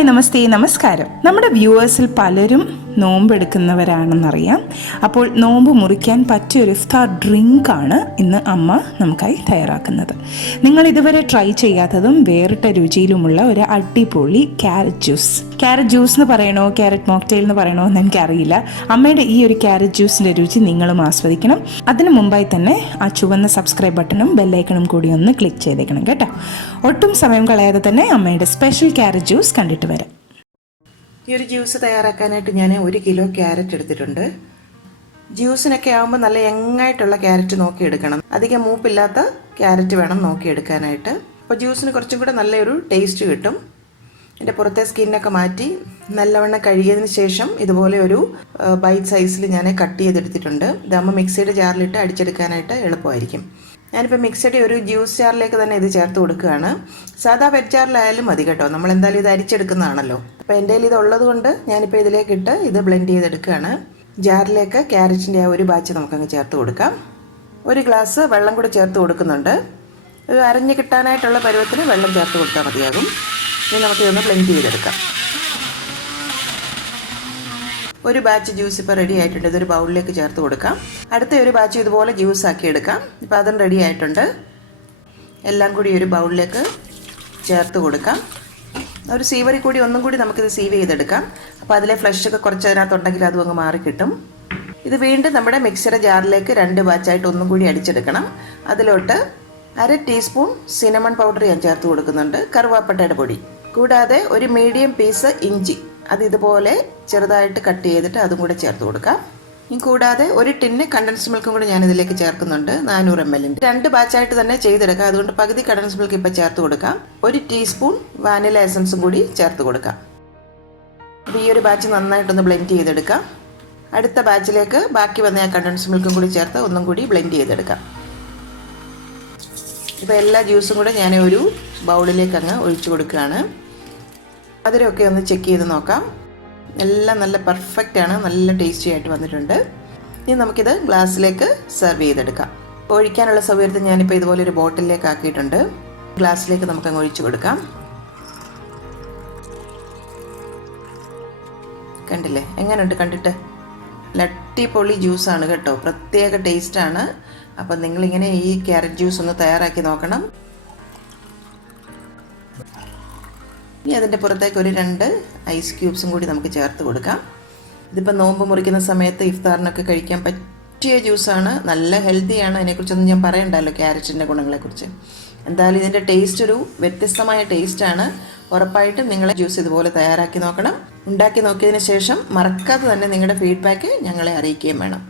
Hi നമസ്തേ നമസ്കാരം. നമ്മുടെ വ്യൂവേഴ്സിൽ പലരും നോമ്പെടുക്കുന്നവരാണെന്നറിയാം. അപ്പോൾ നോമ്പ് മുറിക്കാൻ പറ്റിയൊരു ഇഫ്താർ ഡ്രിങ്കാണ് ഇന്ന് അമ്മ നമുക്കായി തയ്യാറാക്കുന്നത്. നിങ്ങൾ ഇതുവരെ ട്രൈ ചെയ്യാത്തതും വേറിട്ട രുചിയിലുമുള്ള ഒരു അടിപൊളി ക്യാരറ്റ് ജ്യൂസ് എന്ന് പറയണോ ക്യാരറ്റ് മോക്ടെയിൽ എന്ന് പറയണോ എന്ന് എനിക്കറിയില്ല. അമ്മയുടെ ഈ ഒരു ക്യാരറ്റ് ജ്യൂസിൻ്റെ രുചി നിങ്ങളും ആസ്വദിക്കണം. അതിനു മുമ്പായി തന്നെ ആ ചുവന്ന സബ്സ്ക്രൈബ് ബട്ടണും ബെല്ലൈക്കണും കൂടി ഒന്ന് ക്ലിക്ക് ചെയ്തേക്കണം കേട്ടോ. ഒട്ടും സമയം കളയാതെ തന്നെ അമ്മയുടെ സ്പെഷ്യൽ ക്യാരറ്റ് ജ്യൂസ് കണ്ടിട്ട് വരാം. ഈ ഒരു ജ്യൂസ് തയ്യാറാക്കാനായിട്ട് ഞാൻ 1 കിലോ ക്യാരറ്റ് എടുത്തിട്ടുണ്ട്. ജ്യൂസിനൊക്കെ ആകുമ്പോൾ നല്ല യങ്ങായിട്ടുള്ള ക്യാരറ്റ് നോക്കിയെടുക്കണം. അധികം മൂപ്പില്ലാത്ത ക്യാരറ്റ് വേണം നോക്കിയെടുക്കാനായിട്ട്. അപ്പോൾ ജ്യൂസിന് കുറച്ചും കൂടെ നല്ലൊരു ടേസ്റ്റ് കിട്ടും. ഇതിൻ്റെ പുറത്തെ സ്കിന്നൊക്കെ മാറ്റി നല്ലവണ്ണം കഴുകിയതിന് ശേഷം ഇതുപോലെ ഒരു ബൈറ്റ് സൈസിൽ ഞാൻ കട്ട് ചെയ്തെടുത്തിട്ടുണ്ട്. ഇതാകുമ്പോൾ മിക്സിയുടെ ജാറിലിട്ട് അടിച്ചെടുക്കാനായിട്ട് എളുപ്പമായിരിക്കും. ഞാനിപ്പോൾ മിക്സിയുടെ ഒരു ജ്യൂസ് ജാറിലേക്ക് തന്നെ ഇത് ചേർത്ത് കൊടുക്കുകയാണ്. സാധാ വെറ്റ് ജാറിലായാലും മതി കേട്ടോ, നമ്മൾ എന്തായാലും ഇത് അരിച്ചെടുക്കുന്നതാണല്ലോ. അപ്പോൾ എൻ്റെ കയ്യിൽ ഇതുള്ളത് കൊണ്ട് ഞാനിപ്പോൾ ഇതിലേക്കിട്ട് ഇത് ബ്ലെൻഡ് ചെയ്തെടുക്കുകയാണ്. ജാറിലേക്ക് ക്യാരറ്റിൻ്റെ ആ ഒരു ബാച്ച് നമുക്കങ്ങ് ചേർത്ത് കൊടുക്കാം. 1 ഗ്ലാസ് വെള്ളം കൂടി ചേർത്ത് കൊടുക്കുന്നുണ്ട്. ഒരു അരഞ്ഞ് കിട്ടാനായിട്ടുള്ള പരുവത്തിന് വെള്ളം ചേർത്ത് കൊടുത്താൽ മതിയാകും. ഇനി നമുക്കിതൊന്ന് ബ്ലെൻഡ് ചെയ്തെടുക്കാം. ഒരു ബാച്ച് ജ്യൂസ് ഇപ്പോൾ റെഡി ആയിട്ടുണ്ട്. ഇതൊരു ബൗളിലേക്ക് ചേർത്ത് കൊടുക്കാം. അടുത്ത ഒരു ബാച്ച് ഇതുപോലെ ജ്യൂസ് ആക്കി എടുക്കാം. ഇപ്പോൾ അതും റെഡി ആയിട്ടുണ്ട്. എല്ലാം കൂടി ഒരു ബൗളിലേക്ക് ചേർത്ത് കൊടുക്കാം. ഒരു സീവറി കൂടി ഒന്നും കൂടി നമുക്കിത് സീവ് ചെയ്തെടുക്കാം. അപ്പോൾ അതിലെ ഫ്ലഷൊക്കെ കുറച്ച് അതിനകത്തുണ്ടെങ്കിൽ അതും അങ്ങ് മാറിക്കിട്ടും. ഇത് വീണ്ടും നമ്മുടെ മിക്സിയുടെ ജാറിലേക്ക് 2 ബാച്ചായിട്ട് ഒന്നും കൂടി അടിച്ചെടുക്കണം. അതിലോട്ട് 1/2 ടീസ്പൂൺ സിനമൺ പൗഡർ ഞാൻ ചേർത്ത് കൊടുക്കുന്നുണ്ട്, കറുവാപ്പട്ടയുടെ പൊടി. കൂടാതെ ഒരു മീഡിയം പീസ് ഇഞ്ചി, അത് ഇതുപോലെ ചെറുതായിട്ട് കട്ട് ചെയ്തിട്ട് അതും കൂടെ ചേർത്ത് കൊടുക്കാം. കൂടാതെ ഒരു ടിന്ന് കണ്ടൻസ്ഡ് മിൽക്കും കൂടെ ഞാൻ ഇതിലേക്ക് ചേർക്കുന്നുണ്ട്, 400 ml. 2 ബാച്ചായിട്ട് തന്നെ ചെയ്തെടുക്കാം. അതുകൊണ്ട് പകുതി കണ്ടൻസ്ഡ് മിൽക്ക് ഇപ്പോൾ ചേർത്ത് കൊടുക്കാം. 1 ടീസ്പൂൺ വാനില എസൻസും കൂടി ചേർത്ത് കൊടുക്കാം. അപ്പോൾ ഈ ഒരു ബാച്ച് നന്നായിട്ടൊന്ന് ബ്ലെൻഡ് ചെയ്തെടുക്കാം. അടുത്ത ബാച്ചിലേക്ക് ബാക്കി വന്ന ആ കണ്ടൻസ്ഡ് മിൽക്കും കൂടി ചേർത്ത് ഒന്നും കൂടി ബ്ലെൻഡ് ചെയ്തെടുക്കാം. ഇപ്പോൾ എല്ലാ ജ്യൂസും കൂടെ ഞാൻ ഒരു ബൗളിലേക്ക് അങ്ങ് ഒഴിച്ചു കൊടുക്കുകയാണ്. മധുരമൊക്കെ ഒന്ന് ചെക്ക് ചെയ്ത് നോക്കാം. എല്ലാം നല്ല പെർഫെക്റ്റാണ്, നല്ല ടേസ്റ്റി ആയിട്ട് വന്നിട്ടുണ്ട്. ഇനി നമുക്കിത് ഗ്ലാസ്സിലേക്ക് സെർവ് ചെയ്തെടുക്കാം. ഒഴിക്കാനുള്ള സൗകര്യത്തിൽ ഞാനിപ്പോൾ ഇതുപോലെ ഒരു ബോട്ടിലേക്ക് ആക്കിയിട്ടുണ്ട്. ഗ്ലാസ്സിലേക്ക് നമുക്കങ്ങ് ഒഴിച്ചു കൊടുക്കാം. കണ്ടില്ലേ എങ്ങനെയുണ്ട് കണ്ടിട്ട്? ലട്ടിപ്പൊളി ജ്യൂസാണ് കേട്ടോ, പ്രത്യേക ടേസ്റ്റാണ്. അപ്പം നിങ്ങളിങ്ങനെ ഈ ക്യാരറ്റ് ജ്യൂസ് ഒന്ന് തയ്യാറാക്കി നോക്കണം. ഇനി അതിൻ്റെ പുറത്തേക്ക് ഒരു 2 ഐസ് ക്യൂബ്സും കൂടി നമുക്ക് ചേർത്ത് കൊടുക്കാം. ഇതിപ്പോൾ നോമ്പ് മുറിക്കുന്ന സമയത്ത് ഇഫ്താറിനൊക്കെ കഴിക്കാൻ പറ്റിയ ജ്യൂസാണ്, നല്ല ഹെൽത്തിയാണ്. അതിനെക്കുറിച്ചൊന്നും ഞാൻ പറയണ്ടല്ലോ, ക്യാരറ്റിൻ്റെ ഗുണങ്ങളെക്കുറിച്ച്. എന്തായാലും ഇതിൻ്റെ ടേസ്റ്റ് ഒരു വ്യത്യസ്തമായ ടേസ്റ്റാണ്. ഉറപ്പായിട്ടും നിങ്ങൾ ജ്യൂസ് ഇതുപോലെ തയ്യാറാക്കി നോക്കണം. ഉണ്ടാക്കി നോക്കിയതിന് ശേഷം മറക്കാതെ തന്നെ നിങ്ങളുടെ ഫീഡ്ബാക്ക് ഞങ്ങളെ അറിയിക്കുകയും വേണം.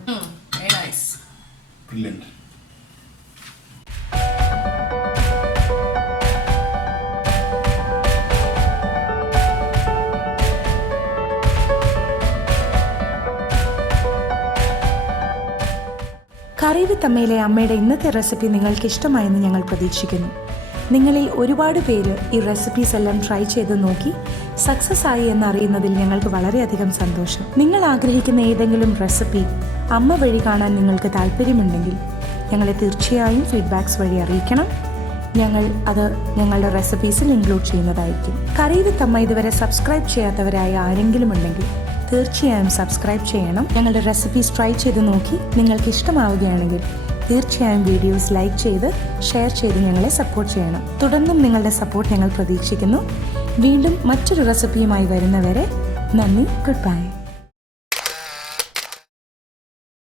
കറി വിത്ത് അമ്മയിലെ അമ്മയുടെ ഇന്നത്തെ റെസിപ്പി നിങ്ങൾക്ക് ഇഷ്ടമായെന്ന് ഞങ്ങൾ പ്രതീക്ഷിക്കുന്നു. നിങ്ങളിൽ ഒരുപാട് പേര് ഈ റെസിപ്പീസ് എല്ലാം ട്രൈ ചെയ്ത് നോക്കി സക്സസ് ആയി എന്നറിയുന്നതിൽ ഞങ്ങൾക്ക് വളരെയധികം സന്തോഷം. നിങ്ങൾ ആഗ്രഹിക്കുന്ന ഏതെങ്കിലും റെസിപ്പി അമ്മ വഴി കാണാൻ നിങ്ങൾക്ക് താല്പര്യമുണ്ടെങ്കിൽ ഞങ്ങളെ തീർച്ചയായും ഫീഡ്ബാക്സ് വഴി അറിയിക്കണം. ഞങ്ങൾ അത് ഞങ്ങളുടെ റെസിപ്പീസിൽ ഇൻക്ലൂഡ് ചെയ്യുന്നതായിരിക്കും. കറി വിത്ത് അമ്മ ഇതുവരെ സബ്സ്ക്രൈബ് ചെയ്യാത്തവരായ ആരെങ്കിലും ഉണ്ടെങ്കിൽ തീർച്ചയായും സബ്സ്ക്രൈബ് ചെയ്യണം. ഞങ്ങളുടെ റെസിപ്പീസ് ട്രൈ ചെയ്ത് നോക്കി നിങ്ങൾക്ക് ഇഷ്ടമാവുകയാണെങ്കിൽ തീർച്ചയായും വീഡിയോസ് ലൈക്ക് ചെയ്ത് ഷെയർ ചെയ്ത് ഞങ്ങളെ സപ്പോർട്ട് ചെയ്യണം. തുടർന്നും നിങ്ങളുടെ സപ്പോർട്ട് ഞങ്ങൾ പ്രതീക്ഷിക്കുന്നു. വീണ്ടും മറ്റൊരു റെസിപ്പിയുമായി വരുന്നവരെ നന്ദി, ഗുഡ് ബൈ.